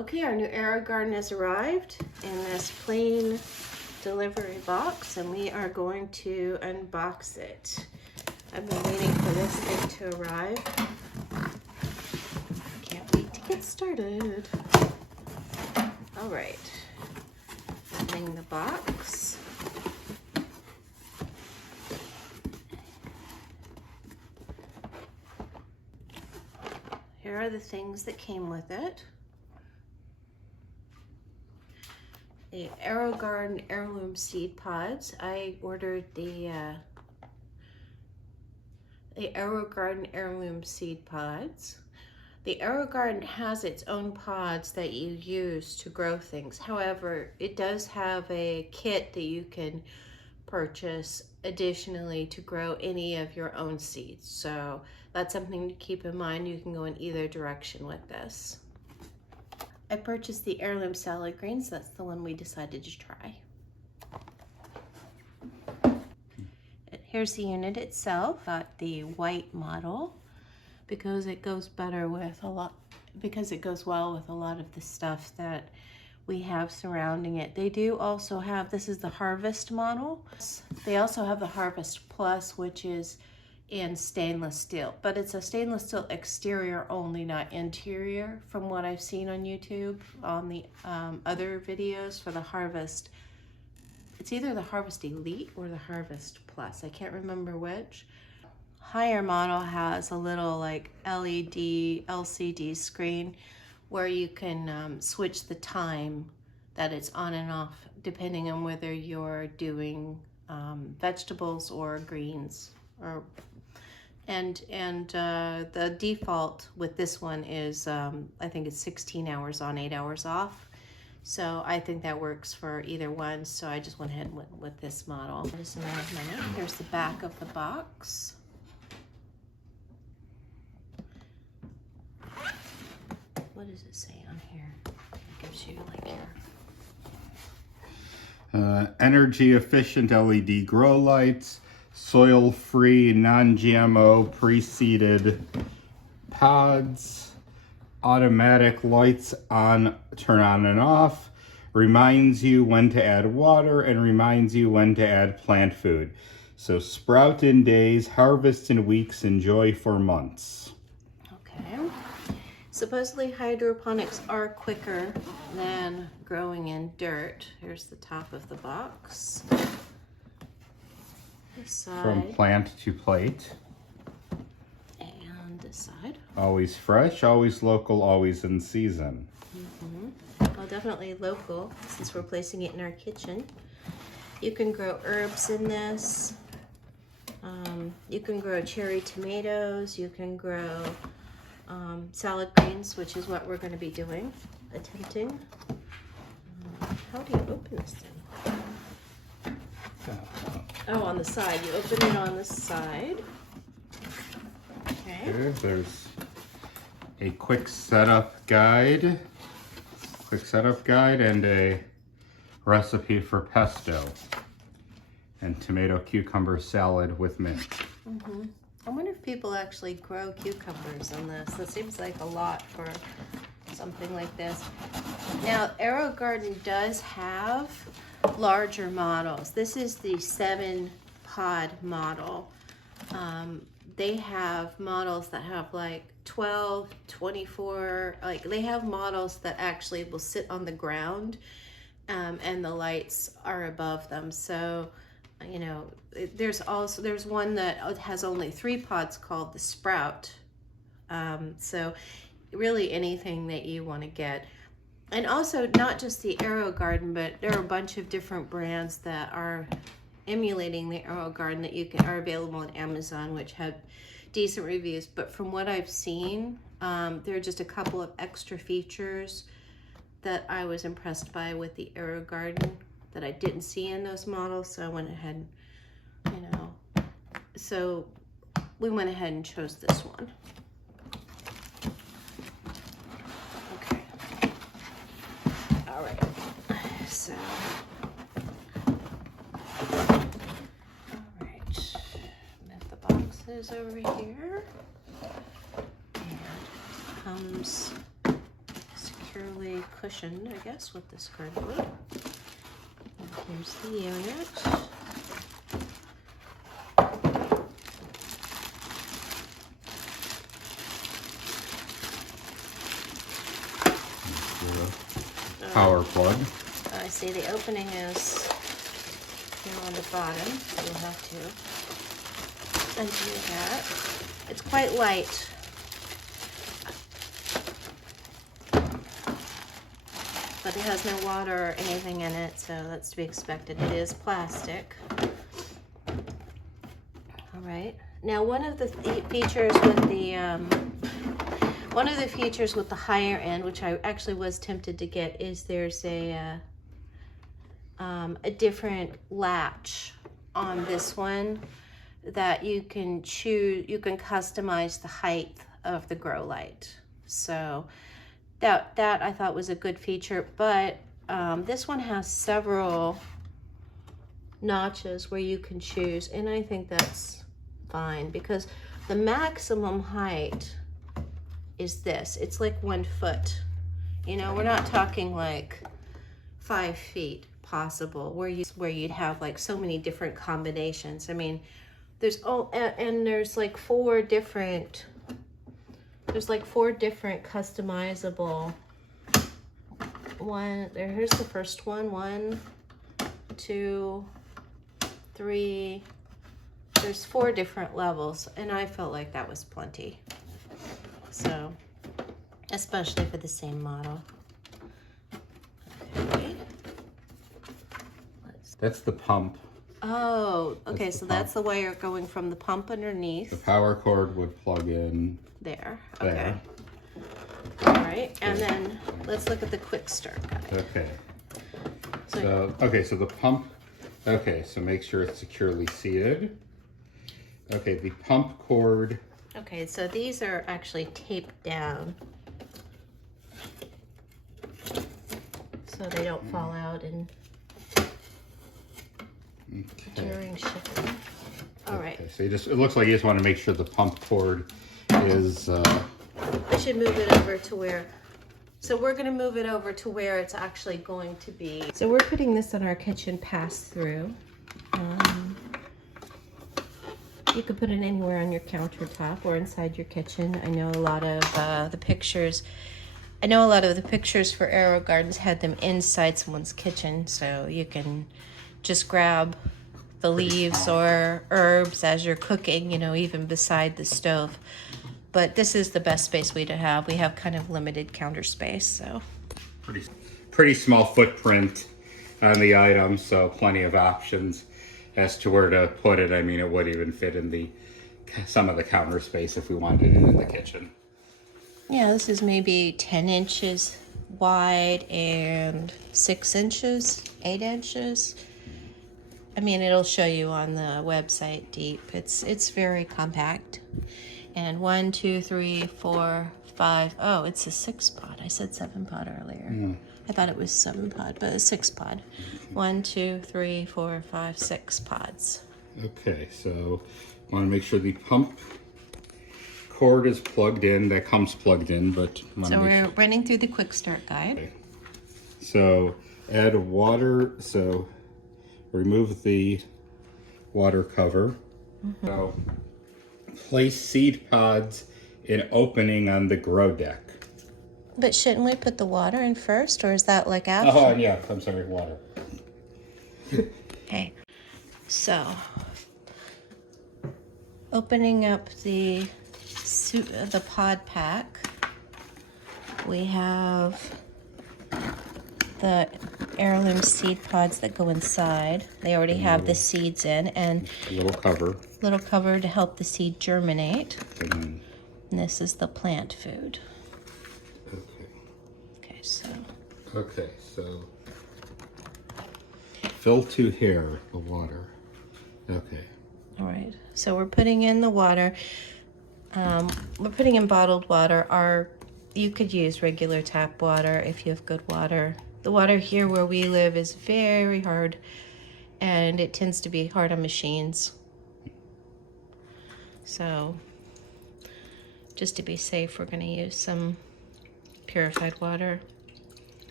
Okay, our new Aerogarden has arrived in this plain delivery box, and we are going to unbox it. I've been waiting for this thing to arrive. Can't wait to get started. All right, opening the box. Here are the things that came with it. The Aerogarden heirloom seed pods. I ordered the Aerogarden heirloom seed pods. The Aerogarden has its own pods that you use to grow things. However, it does have a kit that you can purchase additionally to grow any of your own seeds. So that's something to keep in mind. You can go in either direction with this. I purchased the heirloom salad greens. That's the one we decided to try. Here's the unit itself. Got the white model because it goes better with because it goes well with a lot of the stuff that we have surrounding it. They do also have, this is the Harvest model. They also have the Harvest Plus, which is in stainless steel, but it's a stainless steel exterior only, not interior, from what I've seen on YouTube on the other videos for the Harvest. It's either the Harvest Elite or the Harvest Plus. I can't remember which. Higher model has a little like LED, LCD screen where you can switch the time that it's on and off depending on whether you're doing vegetables or greens. The default with this one is I think it's 16 hours on, 8 hours off. So I think that works for either one. So I just went ahead and went with this model. Just a minute. Here's the back of the box. What does it say on here? It gives you like your energy efficient LED grow lights, soil-free, non-GMO, pre-seeded pods, automatic lights on, turn on and off, reminds you when to add water and reminds you when to add plant food. So sprout in days, harvest in weeks, enjoy for months. Okay. Supposedly hydroponics are quicker than growing in dirt. Here's the top of the box. This side. From plant to plate. And this side. Always fresh, always local, always in season. Well, definitely local since we're placing it in our kitchen. You can grow herbs in this. You can grow cherry tomatoes. You can grow salad greens, which is what we're going to be attempting. How do you open this thing? Oh, on the side. You open it on the side. Okay. Here, there's a quick setup guide and a recipe for pesto and tomato cucumber salad with mint. I wonder if people actually grow cucumbers in this. That seems like a lot for something like this. Now, Aerogarden does have larger models. This is the 7-pod model. They have models that have like 12, 24, like they have models that actually will sit on the ground and the lights are above them. So, you know, there's one that has only 3 pods called the Sprout. So really anything that you want to get. And also not just the Aerogarden, but there are a bunch of different brands that are emulating the Aerogarden that are available on Amazon, which have decent reviews. But from what I've seen, there are just a couple of extra features that I was impressed by with the Aerogarden that I didn't see in those models. So I went ahead, so we went ahead and chose this one. Okay. All right. So, all right. Move the boxes over here. And comes securely be cushioned, I guess, with this cardboard. And here's the unit. Power plug. I see the opening is here on the bottom, so you'll have to undo that. It's quite light. But it has no water or anything in it, so that's to be expected. It is plastic. All right. Now, one of the features with the higher end, which I actually was tempted to get, is there's a different latch on this one that you can choose. You can customize the height of the grow light. So that I thought was a good feature, but this one has several notches where you can choose, and I think that's fine because the maximum height is this. It's like 1 foot. You know, we're not talking like 5 feet possible where you'd have like so many different combinations. I mean, there's there's like 4 different customizable here's the first one. 1, 2, 3. There's 4 different levels, and I felt like that was plenty. So, especially for the same model. Okay. That's the pump. Oh, okay, That's the so pump. that's the wire going from the pump underneath. The power cord would plug in There. there. Okay. All right, and then let's look at the quick start guide. Okay. So So the pump, okay, so make sure it's securely seated. Okay, the pump cord. okay, so these are actually taped down so they don't fall out during shipping. All right. Okay, so it looks like you just want to make sure the pump cord is, I should move it over to where, so we're gonna move it over to where it's actually going to be. So we're putting this on our kitchen pass-through. You could put it anywhere on your countertop or inside your kitchen. I know a lot of the pictures for Aerogardens had them inside someone's kitchen, so you can just grab the leaves or herbs as you're cooking, you know, even beside the stove. But this is the best space we have. We have kind of limited counter space, so. pretty small footprint on the item, so plenty of options as to where to put it. I mean, it would even fit in some of the counter space if we wanted it in the kitchen. Yeah, this is maybe 10 inches wide and 6 inches, 8 inches. I mean, it'll show you on the website deep. It's very compact. And 1, 2, 3, 4, 5. Oh, it's a 6-pod. I said 7-pod earlier. I thought it was 7-pod, but a 6-pod. 1, 2, 3, 4, 5, 6 pods. Okay, so want to make sure the pump cord is plugged in. That comes plugged in, but So we're running through the quick start guide. Okay. So add water. So remove the water cover. So place seed pods in opening on the grow deck. But shouldn't we put the water in first, or is that like after? Oh, yeah, I'm sorry, water. Okay, so opening up the pod pack, we have the heirloom seed pods that go inside. They already have the seeds in, and A little cover. To help the seed germinate. And And this is the plant food. okay. Okay, So fill to here the water. Okay. all right. So we're putting in the water. We're putting in bottled water. You could use regular tap water if you have good water. The water here where we live is very hard, and it tends to be hard on machines. So just to be safe, we're going to use some purified water.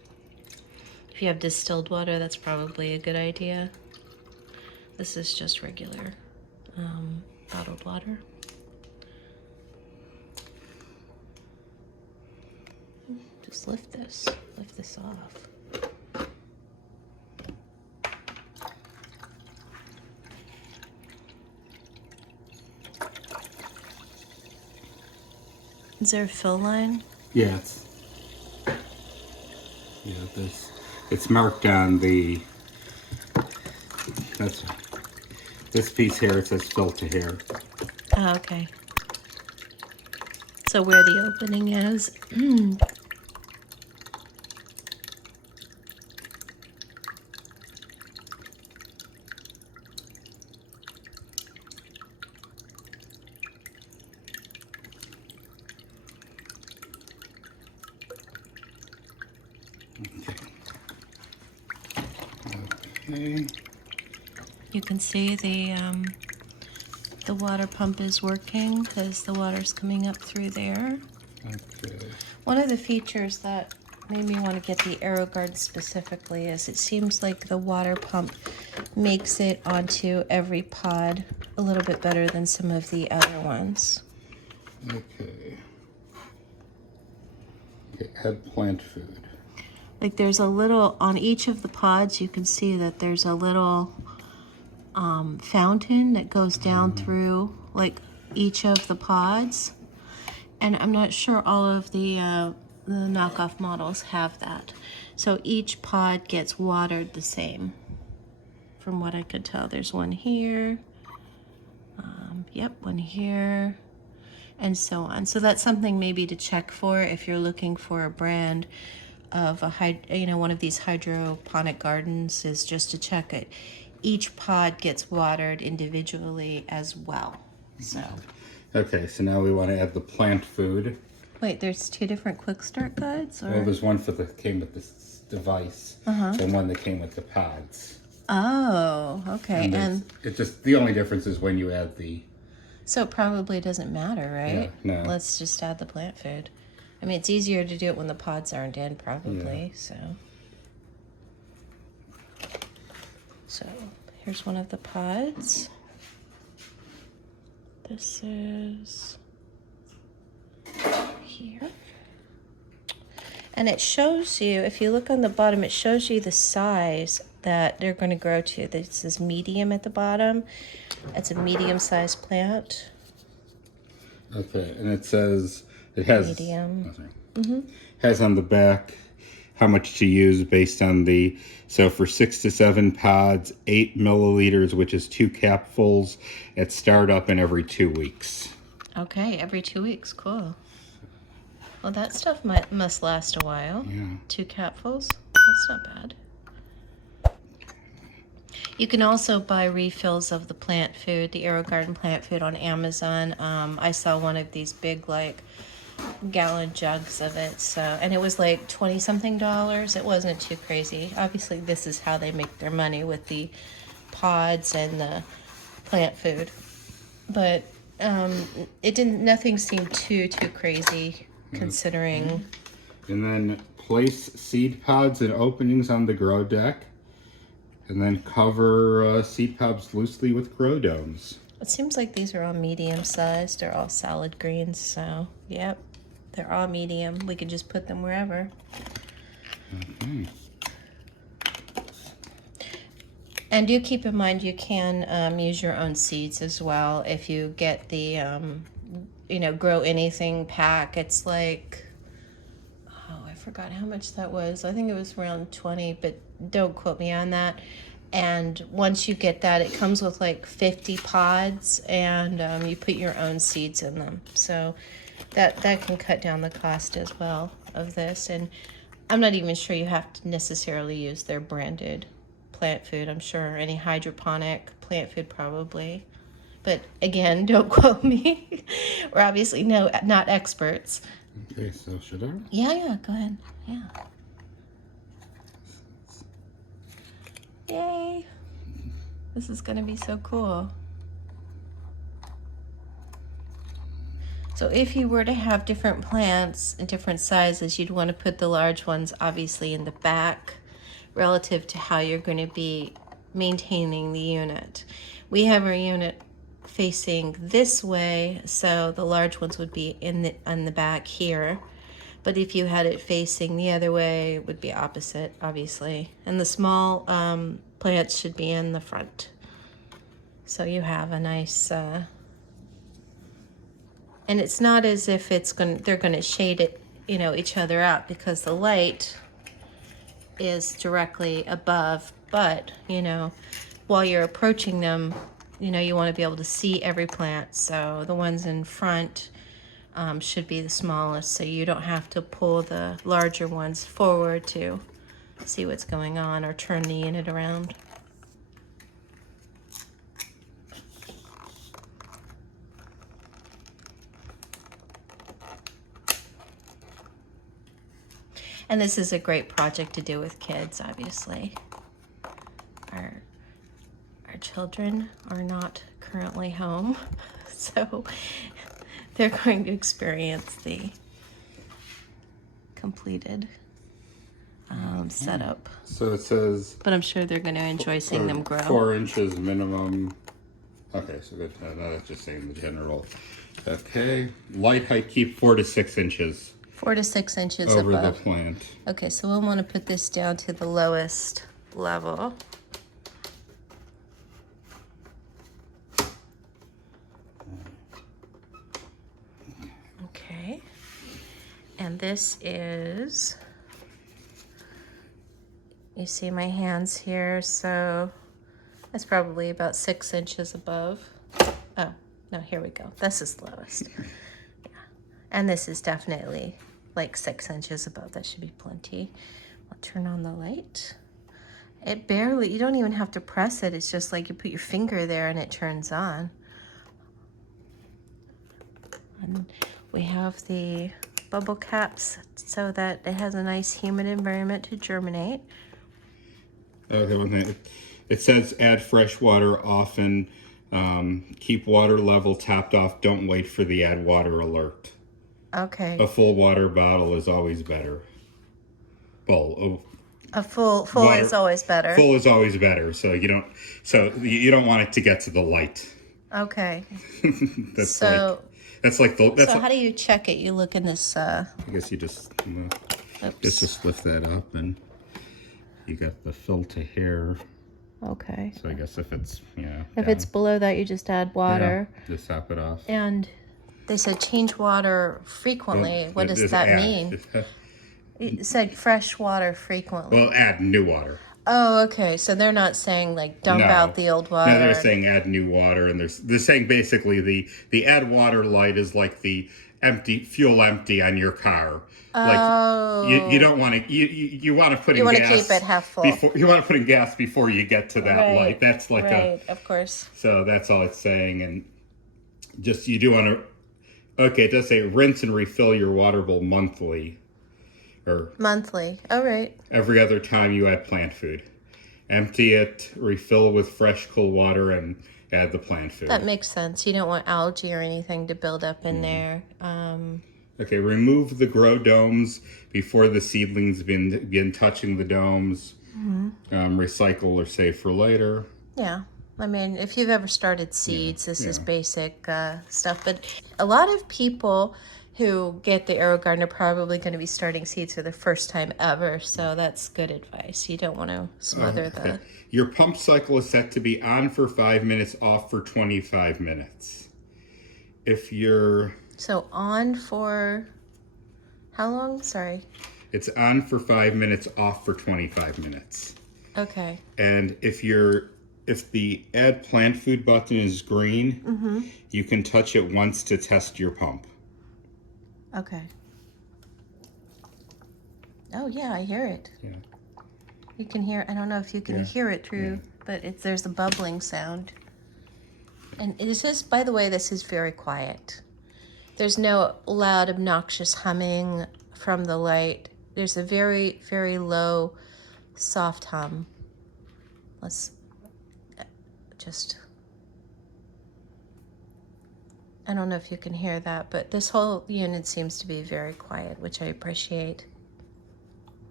If you have distilled water, that's probably a good idea. This is just regular bottled water. Just lift this off. Is there a fill line? Yeah, it's marked on the, this piece here, it says fill to here. Oh, okay. So where the opening is. Okay. You can see the water pump is working because the water's coming up through there. Okay. One of the features that made me want to get the Aerogarden specifically is it seems like the water pump makes it onto every pod a little bit better than some of the other ones. Okay. Okay, add plant food. Like there's a little, on each of the pods, you can see that there's a little fountain that goes down through like each of the pods. And I'm not sure all of the knockoff models have that. So each pod gets watered the same. From what I could tell, there's one here. Yep, one here. And so on. So that's something maybe to check for if you're looking for a brand of one of these hydroponic gardens, is just to check it. Each pod gets watered individually as well. So. Okay, so now we want to add the plant food. Wait, there's two different quick start guides? Or? Well, there's one for came with this device, and one that came with the pods. Oh, okay. And it just, the only difference is when you add the. So it probably doesn't matter, right? Yeah, no. Let's just add the plant food. I mean, it's easier to do it when the pods aren't in, probably. Yeah. So here's one of the pods. This is here. And it shows you, if you look on the bottom, it shows you the size that they're going to grow to. This is medium at the bottom. It's a medium-sized plant. Okay, and it says it has medium. Has on the back how much to use based on the, so for 6 to 7 pods, 8 milliliters, which is 2 capfuls at startup, and every 2 weeks. Okay, every 2 weeks, cool. Well, that stuff must last a while. Yeah. 2 capfuls, that's not bad. You can also buy refills of the plant food, the Aerogarden plant food on Amazon. I saw one of these big, like, gallon jugs of it, so, and it was like $20-something. It wasn't too crazy. Obviously, this is how they make their money, with the pods and the plant food. But nothing seemed too crazy considering. And then place seed pods and openings on the grow deck, and then cover seed pods loosely with grow domes. It seems like these are all medium sized. They're all salad greens, so yep, they're all medium. We could just put them wherever. Okay. And do keep in mind you can use your own seeds as well. If you get the, Grow Anything pack, it's like, oh, I forgot how much that was. I think it was around 20, but don't quote me on that. And once you get that, it comes with like 50 pods, and you put your own seeds in them. So that can cut down the cost as well of this. And I'm not even sure you have to necessarily use their branded plant food. I'm sure any hydroponic plant food probably. But again, don't quote me. We're obviously not experts. Okay, so should I? Yeah, go ahead. Yeah. Yay. This is going to be so cool. So if you were to have different plants in different sizes, you'd want to put the large ones obviously in the back relative to how you're going to be maintaining the unit. We have our unit facing this way, so the large ones would be on the back here. But if you had it facing the other way, it would be opposite, obviously. And the small plants should be in the front. So you have a nice, and it's not as if they're gonna shade it, each other out, because the light is directly above. But, while you're approaching them, you want to be able to see every plant. So the ones in front should be the smallest, so you don't have to pull the larger ones forward to see what's going on or turn the unit around. And this is a great project to do with kids, obviously. Our children are not currently home, so they're going to experience the completed setup. So it says, But I'm sure they're going to enjoy seeing them grow. 4 inches minimum. Okay, so good. No, that's just saying the general. Okay, light height, keep 4 to 6 inches 4 to 6 inches over above. the plant. Okay, so we'll want to put this down to the lowest level. Okay, and this is, you see my hands here, so that's probably about 6 inches above. Oh, no, here we go. This is the lowest. Yeah. And this is definitely like 6 inches above. That should be plenty. I'll turn on the light. It barely, you don't even have to press it. It's just like you put your finger there and it turns on. And we have the bubble caps so that it has a nice humid environment to germinate. Okay, one thing. It says add fresh water often. Keep water level topped off. Don't wait for the add water alert. Okay. A full water bottle is always better. Bowl. A full Water, is always better. Full is always better. So you don't want it to get to the light. Okay. That's so how do you check it? You look in this. I guess you just lift that up and you got the filter here. Okay. So I guess if it's if it's below that, you just add water. Yeah, just top it off. And they said change water frequently. Well, what does that mean? It said fresh water frequently. Well, add new water. Oh, okay. So they're not saying like dump out the old water. No, they're saying add new water, and they're saying basically the add water light is like the fuel empty on your car. Oh. Like you don't want to you want to put in gas. You want to keep it half full. You want to put in gas before you get to that light. That's like of course. So that's all it's saying, and just you do want to. Okay, it does say rinse and refill your water bowl monthly. Or monthly. All right. Every other time you add plant food. Empty it, refill with fresh, cool water, and add the plant food. That makes sense. You don't want algae or anything to build up in there. Okay, remove the grow domes before the seedlings begin touching the domes. Recycle or save for later. Yeah. I mean, if you've ever started seeds, this is basic stuff. But a lot of people who get the Aerogarden are probably going to be starting seeds for the first time ever, so that's good advice. You don't want to smother the... Your pump cycle is set to be on for 5 minutes, off for 25 minutes. If you're... So on for... how long? Sorry. It's on for 5 minutes, off for 25 minutes. Okay. And if the add plant food button is green, you can touch it once to test your pump. Okay. Oh yeah, I hear it. Yeah. You can hear. I don't know if you can hear it through, but there's a bubbling sound. And this is, by the way, this is very quiet. There's no loud, obnoxious humming from the light. There's a very, very low, soft hum. Let's just... I don't know if you can hear that, but this whole unit seems to be very quiet, which I appreciate.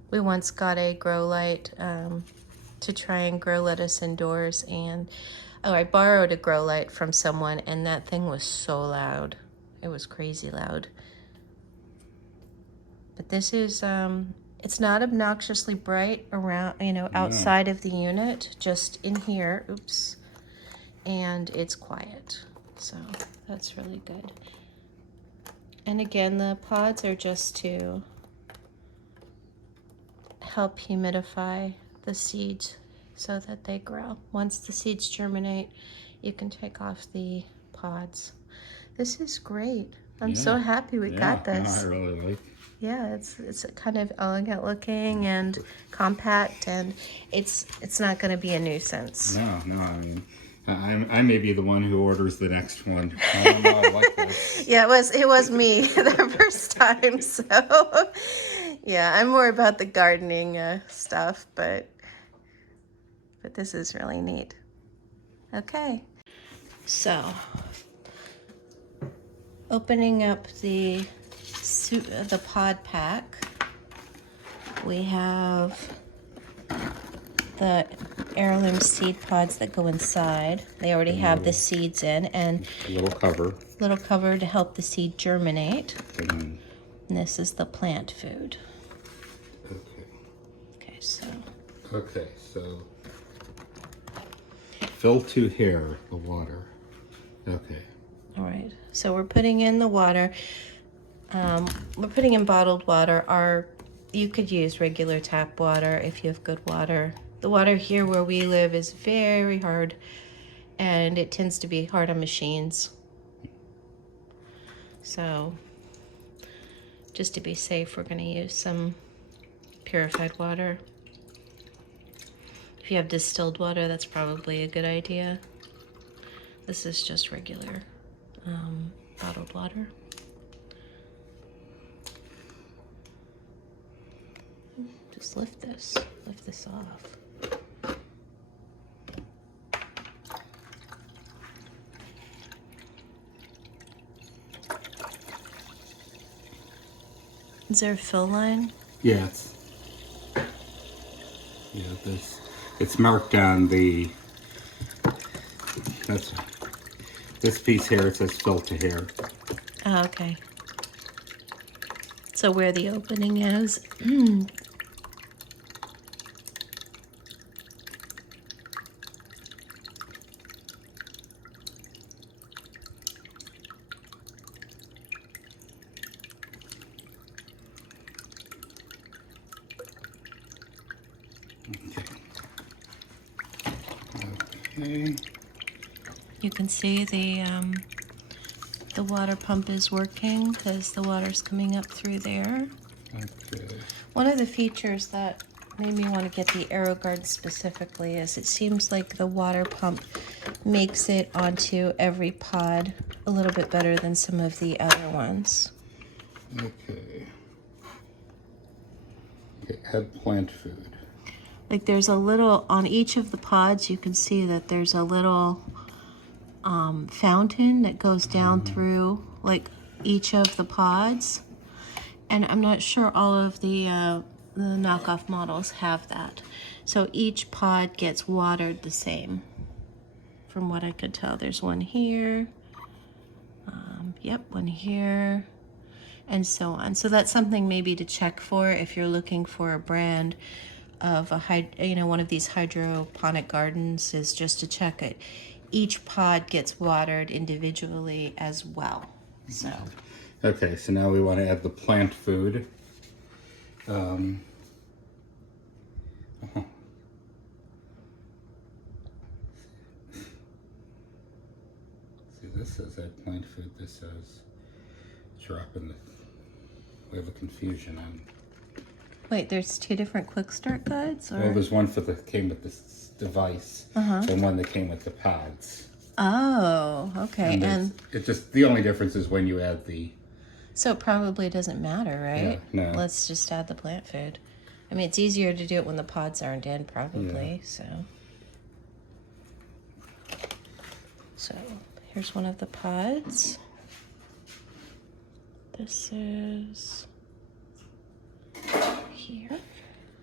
We once got a grow light to try and grow lettuce indoors, and I borrowed a grow light from someone, and that thing was so loud. It was crazy loud. But this is, it's not obnoxiously bright around, outside of the unit, just in here, oops, and it's quiet. So that's really good. And again, the pods are just to help humidify the seeds so that they grow. Once the seeds germinate, you can take off the pods. This is great. I'm so happy we got this. No, I really like. Yeah, it's kind of elegant looking and compact, and it's not going to be a nuisance. No, I mean, I may be the one who orders the next one. I don't know, I like this. Yeah, it was me the first time, so yeah, I'm more about the gardening stuff, but this is really neat. Okay, so opening up the pod pack, we have the heirloom seed pods that go inside. They already have the seeds in, and A little cover. To help the seed germinate. And And this is the plant food. okay. Okay, So fill to here the water. Okay. all right. So we're putting in the water. We're putting in bottled water. You could use regular tap water if you have good water. The water here where we live is very hard, and it tends to be hard on machines. So just to be safe, we're going to use some purified water. If you have distilled water, that's probably a good idea. This is just regular bottled water. Just lift this off. Is there a fill line? Yeah, it's marked on the, this piece here, it says fill to here. Oh, okay. So where the opening is. Okay. You can see the water pump is working because the water's coming up through there. Okay. One of the features that made me want to get the Aerogarden specifically is it seems like the water pump makes it onto every pod a little bit better than some of the other ones. Okay. Add plant food. Like there's a little, on each of the pods, you can see that there's a little fountain that goes down through like each of the pods. And I'm not sure all of the knockoff models have that. So each pod gets watered the same. From what I could tell, there's one here. Yep, one here. And so on. So that's something maybe to check for if you're looking for a brand of one of these hydroponic gardens, is just to check it. Each pod gets watered individually as well. So. Okay, so now we want to add the plant food. See, this says add plant food. This says drop in the. We have a confusion on. Wait, there's two different quick start guides? Or? Well, there's one for came with this device, and one that came with the pods. Oh, okay. And it just, the only difference is when you add the. So it probably doesn't matter, right? Yeah, no. Let's just add the plant food. I mean, it's easier to do it when the pods aren't in, probably. Yeah. So here's one of the pods. This is here.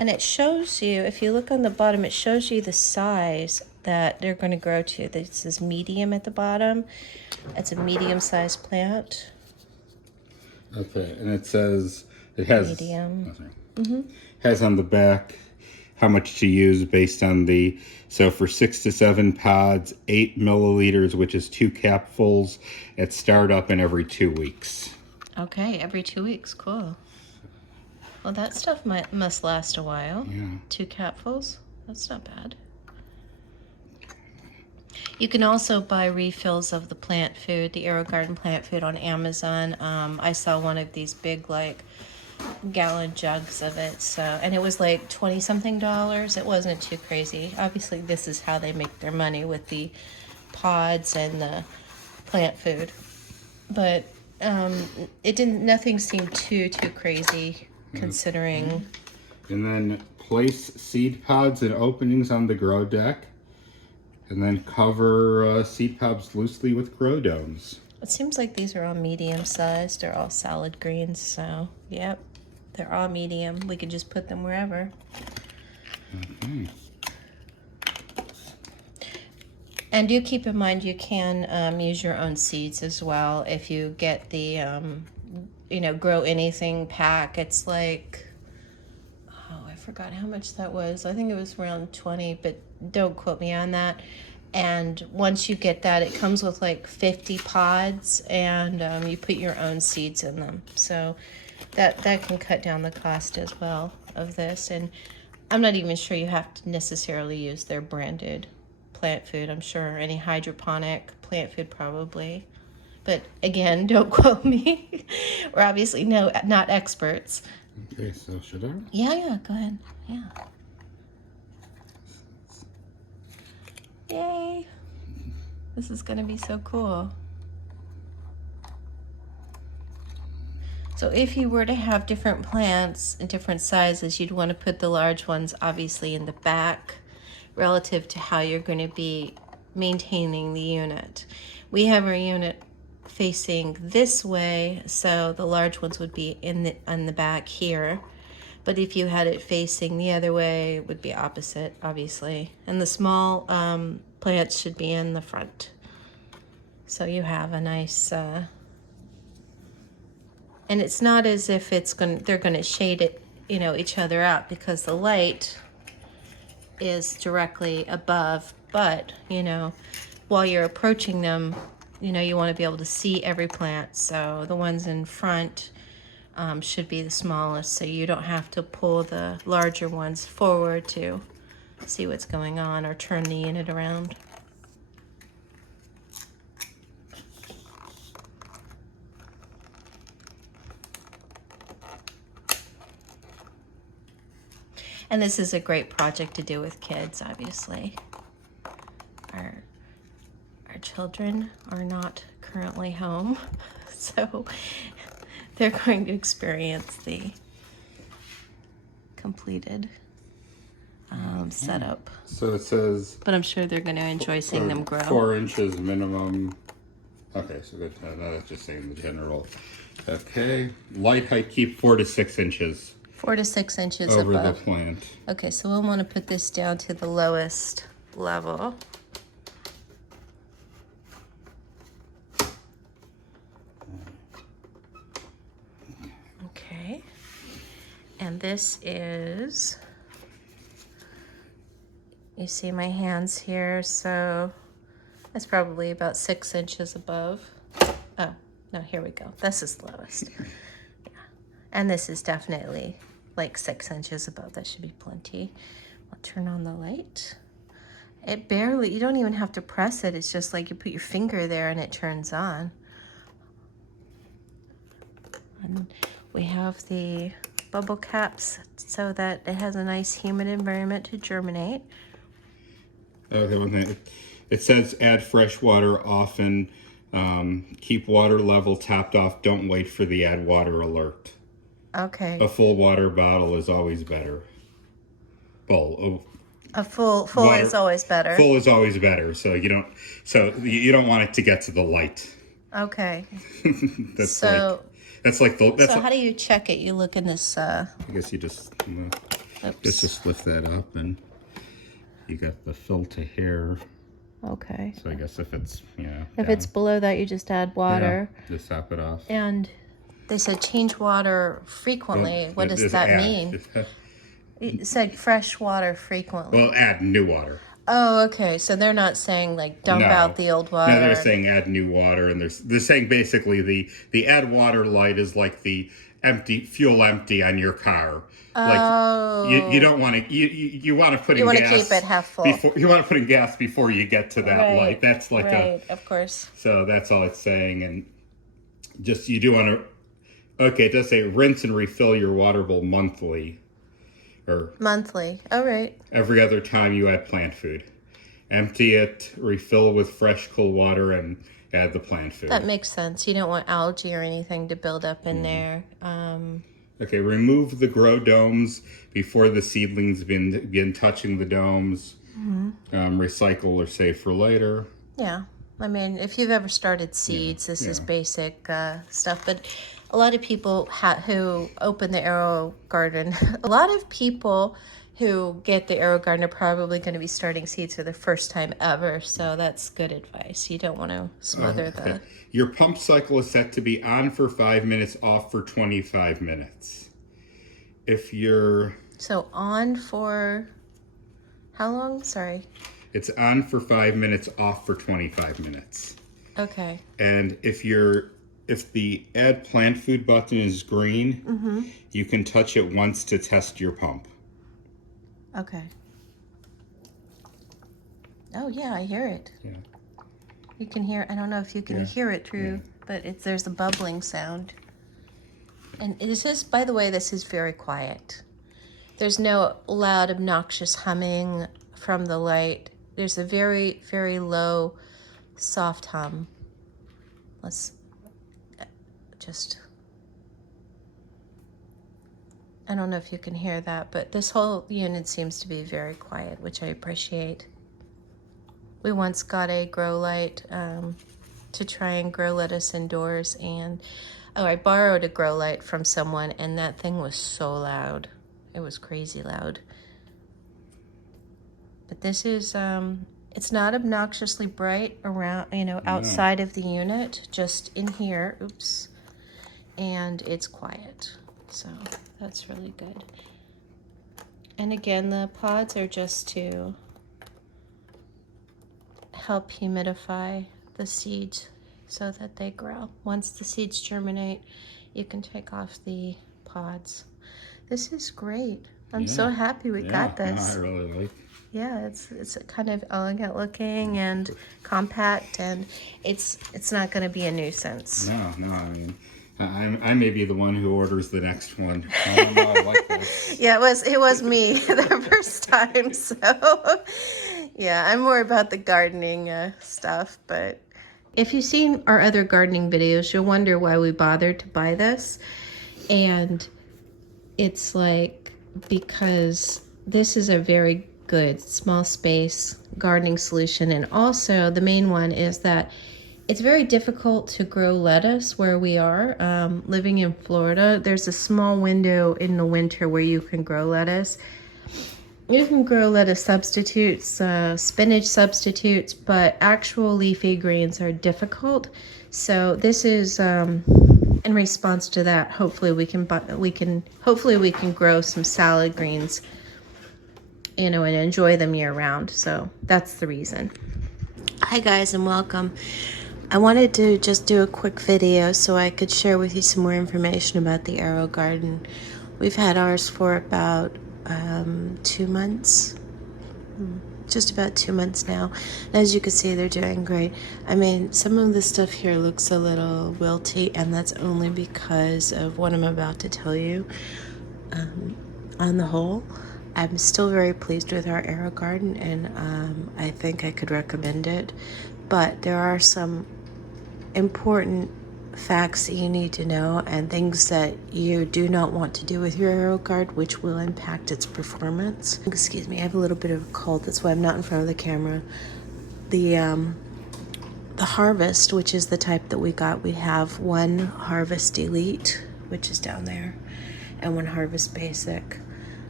And it shows you, if you look on the bottom, it shows you the size that they're going to grow to. This is medium at the bottom. It's a medium-sized plant. Okay, and it says it has Medium. has on the back how much to use based on the, so for 6 to 7 pods, 8 milliliters, which is 2 capfuls at startup, and every 2 weeks. Okay, every 2 weeks. Cool. Well, that stuff must last a while. Yeah. 2 capfuls. That's not bad. You can also buy refills of the plant food, the Aerogarden plant food on Amazon. I saw one of these big, like, gallon jugs of it. So, and it was like $20-something. It wasn't too crazy. Obviously, this is how they make their money with the pods and the plant food. But it didn't. Nothing seemed too crazy considering. And then place seed pods in openings on the grow deck. And then cover seed pods loosely with grow domes. It seems like these are all medium sized. They're all salad greens, so yep, they're all medium. We could just put them wherever. Okay. And do keep in mind you can use your own seeds as well. If you get the, Grow Anything pack, it's like, oh, I forgot how much that was. I think it was around 20, but don't quote me on that. And once you get that, it comes with like 50 pods, and you put your own seeds in them. So that can cut down the cost as well of this. And I'm not even sure you have to necessarily use their branded plant food. I'm sure any hydroponic plant food probably. But again, don't quote me. We're obviously not experts. Okay, so should I? Yeah, go ahead. Yeah. Yay. This is going to be so cool. So if you were to have different plants in different sizes, you'd want to put the large ones obviously in the back relative to how you're going to be maintaining the unit. We have our unit facing this way, so the large ones would be on the back here. But if you had it facing the other way, it would be opposite, obviously. And the small plants should be in the front. So you have a nice, and it's not as if they're gonna shade it, each other out, because the light is directly above. But, while you're approaching them, you want to be able to see every plant. So the ones in front should be the smallest, so you don't have to pull the larger ones forward to see what's going on or turn the unit around. And this is a great project to do with kids, obviously. Our children are not currently home, so they're going to experience the completed setup. So it says, But I'm sure they're going to enjoy seeing them grow. 4 inches minimum. Okay, so that's just saying the general. Okay, light height, keep 4 to 6 inches 4 to 6 inches over above. the plant. Okay, so we'll want to put this down to the lowest level. Okay, and this is, you see my hands here, so that's probably about 6 inches above. Oh, no, here we go. This is the lowest. Yeah. And this is definitely like 6 inches above. That should be plenty. I'll turn on the light. It barely, you don't even have to press it. It's just like you put your finger there and it turns on. And we have the bubble caps so that it has a nice humid environment to germinate. Okay, one thing. It says add fresh water often. Keep water level topped off. Don't wait for the add water alert. Okay. A full water bottle is always better. Bowl. A full Water, is always better. Full is always better. So you don't want it to get to the light. Okay. That's so like the. That's so like, how do you check it? You look in this. I guess you just. Oops. Just lift that up and you got the fill to hair. Okay. So I guess if it's, If it's below that, you just add water. Yeah, just top it off. And they said change water frequently. Well, what does that mean? It said fresh water frequently. Well, add new water. Oh, okay. So they're not saying like dump out the old water. No, they're saying add new water, and they're saying basically the add water light is like the fuel empty on your car. Oh. Like you don't want to you want to put in gas. You want to keep it half full. You want to put in gas before you get to that light. That's like of course. So that's all it's saying, and just you do want to. Okay, it does say rinse and refill your water bowl monthly. Or monthly. All right. Every other time you add plant food. Empty it, refill with fresh, cool water, and add the plant food. That makes sense. You don't want algae or anything to build up in there. Okay, remove the grow domes before the seedlings begin touching the domes. Recycle or save for later. Yeah. I mean, if you've ever started seeds, this is basic stuff. But a lot of people who open the Aerogarden, a lot of people who get the Aerogarden are probably going to be starting seeds for the first time ever. So that's good advice. You don't want to smother the... Your pump cycle is set to be on for 5 minutes, off for 25 minutes. If you're... So on for... How long? Sorry. It's on for 5 minutes, off for 25 minutes. Okay. And if the add plant food button is green, you can touch it once to test your pump. Okay. Oh yeah, I hear it. Yeah. You can hear, I don't know if you can hear it through, but there's a bubbling sound. And this is, by the way, this is very quiet. There's no loud, obnoxious humming from the light. There's a very, very low, soft hum. Let's just... I don't know if you can hear that, but this whole unit seems to be very quiet, which I appreciate. We once got a grow light to try and grow lettuce indoors, and I borrowed a grow light from someone, and that thing was so loud. It was crazy loud. But this is, it's not obnoxiously bright around, outside of the unit, just in here, oops, and it's quiet. So that's really good. And again, the pods are just to help humidify the seeds so that they grow. Once the seeds germinate, you can take off the pods. This is great. I'm so happy we got this. No, I really like it. Yeah, it's kind of elegant looking and compact, and it's not going to be a nuisance. No, I mean, I may be the one who orders the next one. I don't know, I like this. Yeah, it was me the first time, so yeah, I'm more about the gardening stuff. But if you've seen our other gardening videos, you'll wonder why we bothered to buy this, and it's like because this is a very good small space gardening solution, and also the main one is that it's very difficult to grow lettuce where we are. Living in Florida, there's a small window in the winter where you can grow lettuce. You can grow lettuce substitutes, spinach substitutes, but actual leafy greens are difficult. So this is in response to that. Hopefully we can grow some salad greens, and enjoy them year round. So that's the reason. Hi guys, and welcome. I wanted to just do a quick video so I could share with you some more information about the Aerogarden. We've had ours for about 2 months, just about 2 months now. And as you can see, they're doing great. I mean, some of the stuff here looks a little wilty, and that's only because of what I'm about to tell you. On the whole, I'm still very pleased with our Aerogarden, and I think I could recommend it. But there are some important facts that you need to know, and things that you do not want to do with your Aerogarden, which will impact its performance. Excuse me, I have a little bit of a cold, that's why I'm not in front of the camera. The Harvest, which is the type that we got, we have one Harvest Elite, which is down there, and one Harvest Basic.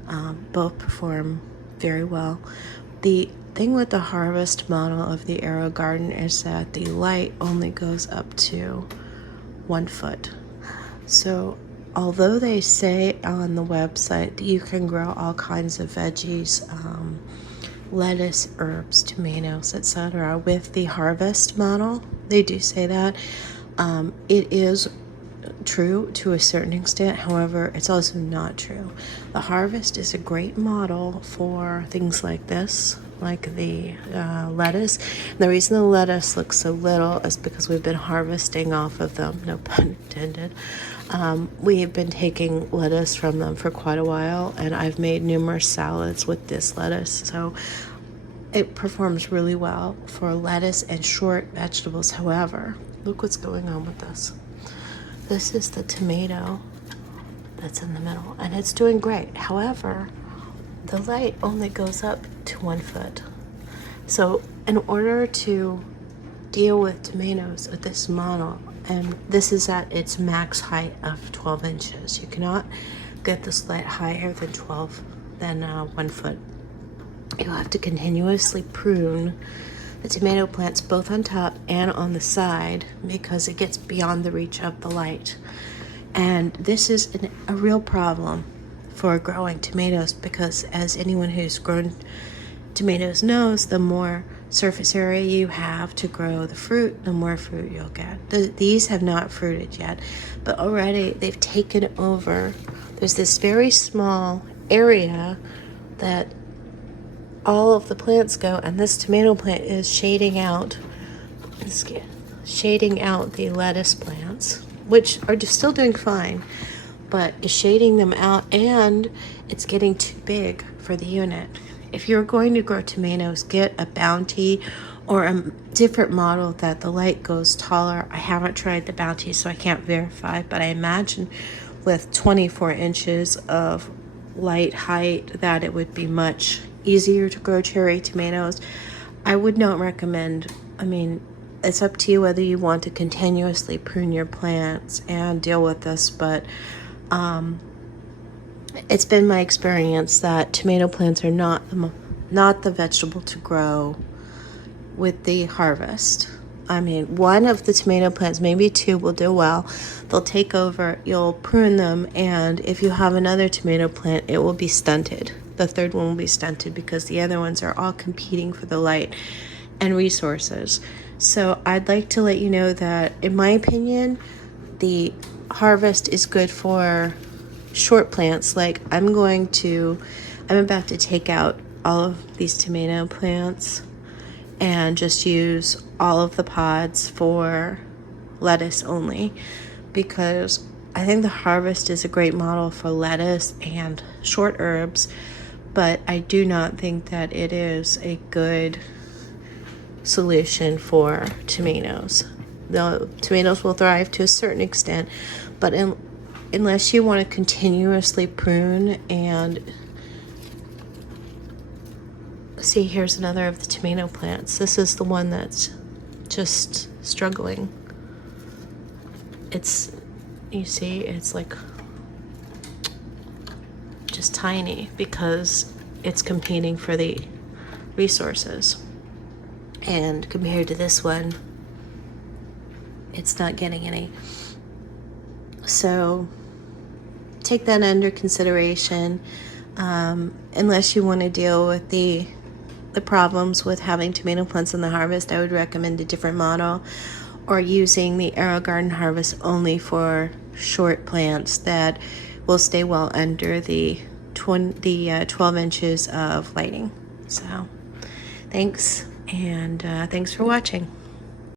Both perform very well. The thing with the harvest model of the Aerogarden is that the light only goes up to 1 foot. So although they say on the website that you can grow all kinds of veggies, lettuce, herbs, tomatoes, etc. with the harvest model, they do say that. It is true to a certain extent. However, it's also not true. The harvest is a great model for things like this, like the lettuce. And the reason the lettuce looks so little is because we've been harvesting off of them, no pun intended. We have been taking lettuce from them for quite a while, and I've made numerous salads with this lettuce. So it performs really well for lettuce and short vegetables. However, look what's going on with this. This is the tomato that's in the middle, and it's doing great. However, the light only goes up to 1 foot. So in order to deal with tomatoes with this model, and this is at its max height of 12 inches. You cannot get this light higher than 1 foot. You have to continuously prune the tomato plants both on top and on the side because it gets beyond the reach of the light. And this is a real problem for growing tomatoes because, as anyone who's grown tomatoes knows, the more surface area you have to grow the fruit, the more fruit you'll get. These have not fruited yet, but already they've taken over. There's this very small area that all of the plants go, and this tomato plant is shading out the lettuce plants, which are still doing fine, but is shading them out, and it's getting too big for the unit. If you're going to grow tomatoes, get a Bounty or a different model that the light goes taller. I haven't tried the Bounty, so I can't verify, but I imagine with 24 inches of light height that it would be much easier to grow cherry tomatoes. I would not recommend, it's up to you whether you want to continuously prune your plants and deal with this, but it's been my experience that tomato plants are not the vegetable to grow with the harvest. One of the tomato plants, maybe two, will do well. They'll take over, you'll prune them, and if you have another tomato plant, it will be stunted. The third one will be stunted because the other ones are all competing for the light and resources. So I'd like to let you know that, in my opinion, the harvest is good for short plants. Like I'm about to take out all of these tomato plants and just use all of the pods for lettuce only, because I think the harvest is a great model for lettuce and short herbs, but I do not think that it is a good solution for tomatoes. The tomatoes will thrive to a certain extent, but unless you want to continuously prune and see, here's another of the tomato plants. This is the one that's just struggling. You see, it's like just tiny because it's competing for the resources. And compared to this one, it's not getting any. So take that under consideration. Unless you want to deal with the problems with having tomato plants in the harvest, I would recommend a different model, or using the Aerogarden harvest only for short plants that will stay well under the 12 inches of lighting. So thanks, and thanks for watching.